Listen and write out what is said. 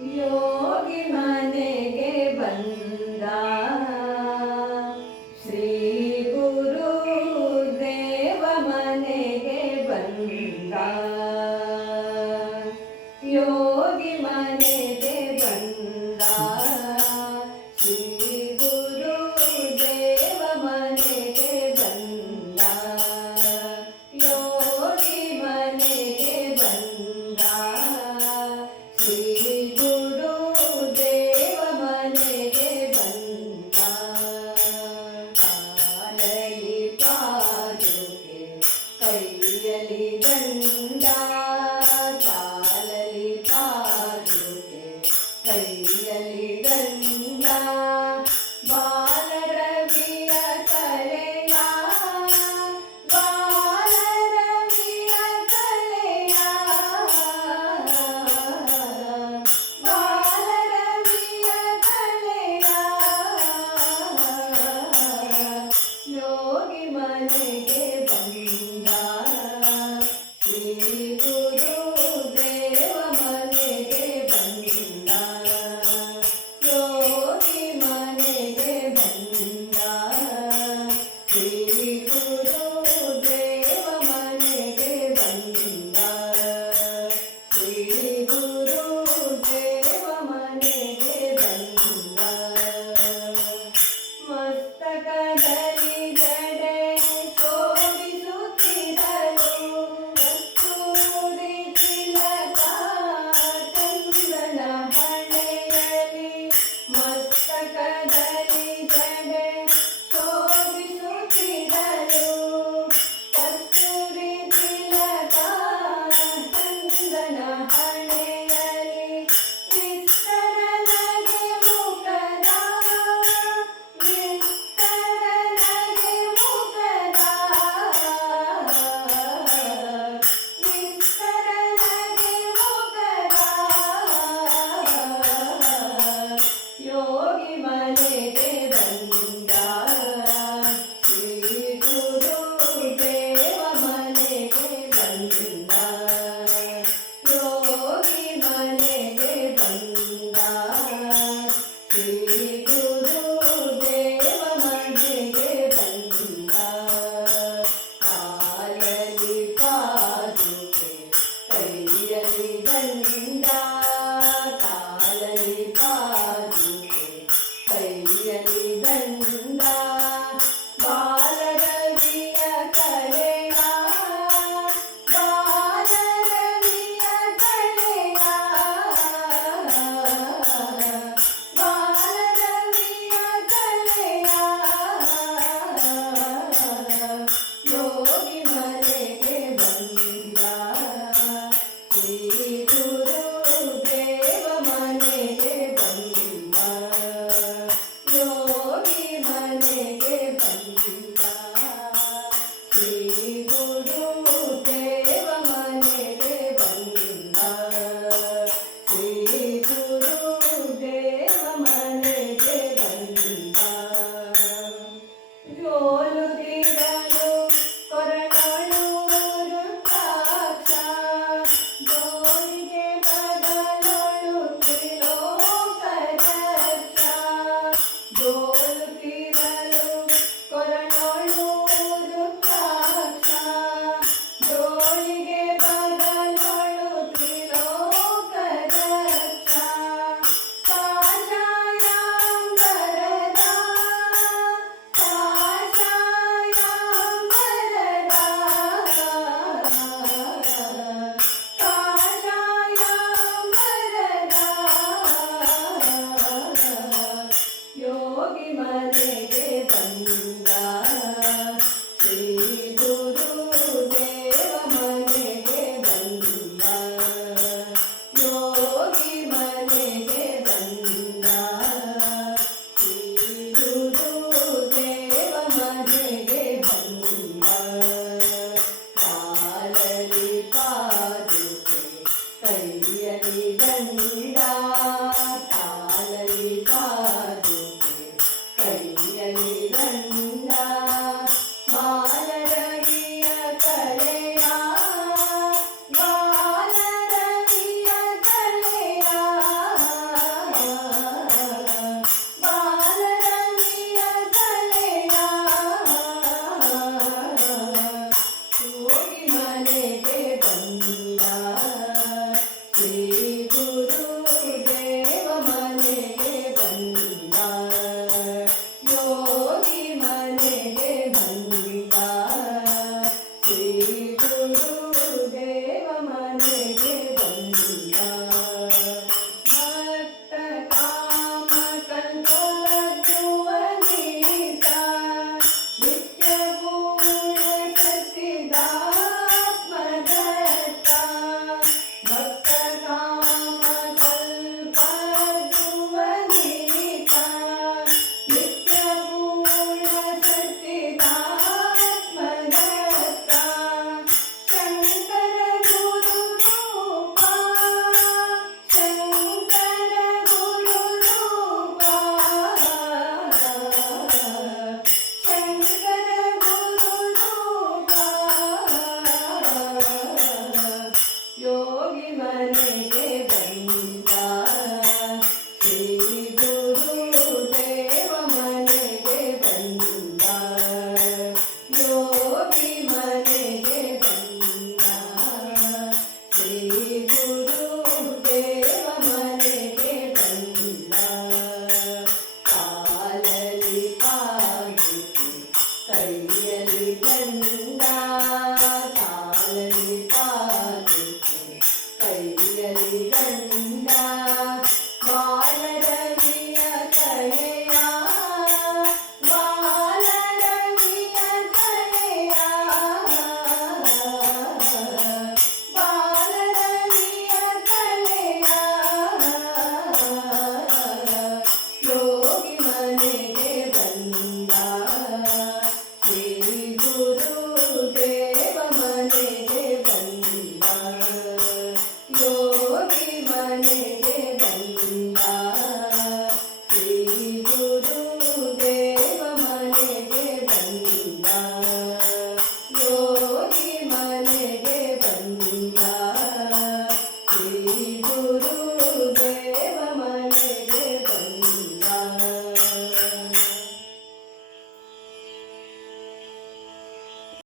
योगि मन के बंद ಗಂಡ ಯೋಗಿ ಮನೆಗೆ ಬಂದ ಯೋಗಿ ಮನೆಗೆ ಬಂದ